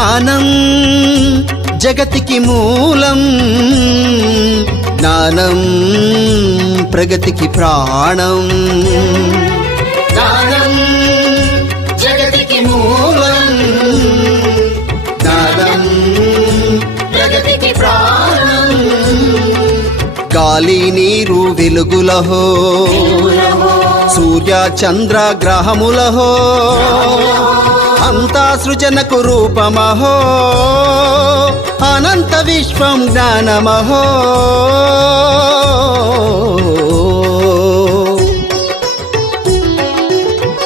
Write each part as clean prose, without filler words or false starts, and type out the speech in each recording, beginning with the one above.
జ్ఞానం జగతికి మూలం, జ్ఞానం ప్రగతికి ప్రాణం. జ్ఞానం జగతికి మూలం, జ్ఞానం ప్రగతికి ప్రాణం. గాలి నీరు వెలుగులహో, సూర్య చంద్ర గ్రహములహో, అంతా సృజనకు రూపమహో, అనంత విశ్వం జ్ఞానమహో.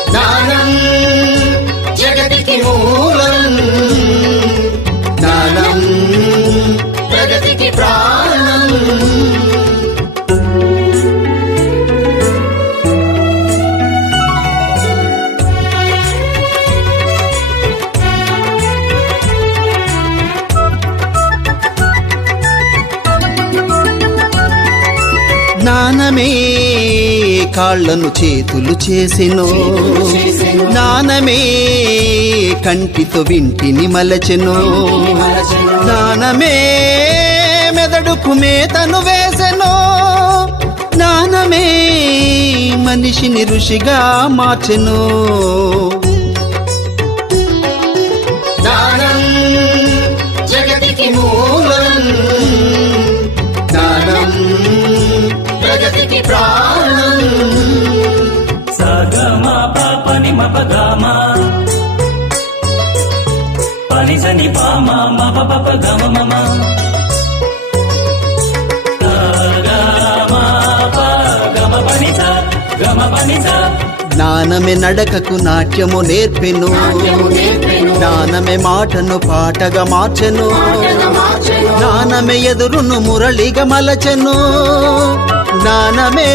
జ్ఞానం జగతికి మూలం, జ్ఞానం ప్రగతికి ప్రాణం. జ్ఞానమే కాళ్లను చేతులు చేసెను, జ్ఞానమే కంటితో వింటిని మలచెను, జ్ఞానమే మెదడుకు మేతను వేసెను, జ్ఞానమే మనిషిని ఋషిగా మార్చెను. జ్ఞానం జగతికి మూలం, జ్ఞానం ప్రగతికి ప్రాణం. సగమ పని మపగమ పని సని పామ మప పప గమ మమ గమ గమ పని స గమ పని స. జ్ఞానమే నడకకు నాట్యము నేర్పెను, జ్ఞానమే మాటను పాటగా మార్చెను, జ్ఞానమే ఎదురును మురళిగా మలచెను, జ్ఞానమే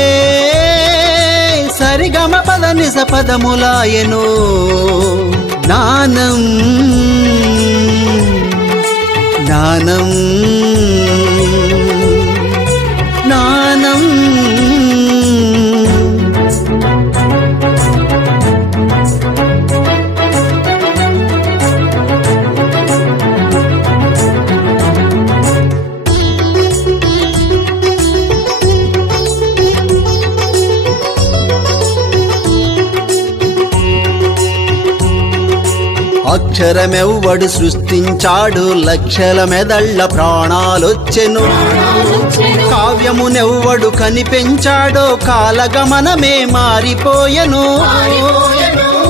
సరిగమ పద నిస పదములాయెను. జ్ఞానం జ్ఞానం జ్ఞానం. అక్షరమెవ్వడు సృష్టించాడు, లక్షల మెదళ్ల ప్రాణాలొచ్చెను, కావ్యమునెవ్వడు కనిపెంచాడో కాలగమనమే మారిపోయెను,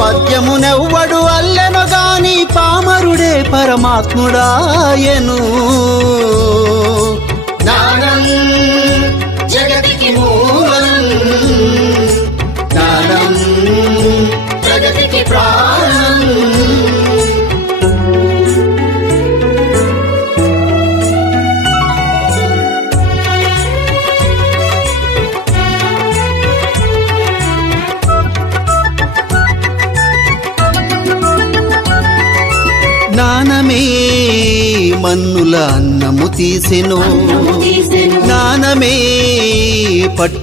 పద్యమునెవ్వడు అల్లెను గాని పామరుడే పరమాత్ముడాయెను. జ్ఞానం జగతికి మూలం, జ్ఞానం ప్రగతికి ప్రాణం. జ్ఞానమే మన్నుల అన్నము తీసెను, జ్ఞానమే పట్టు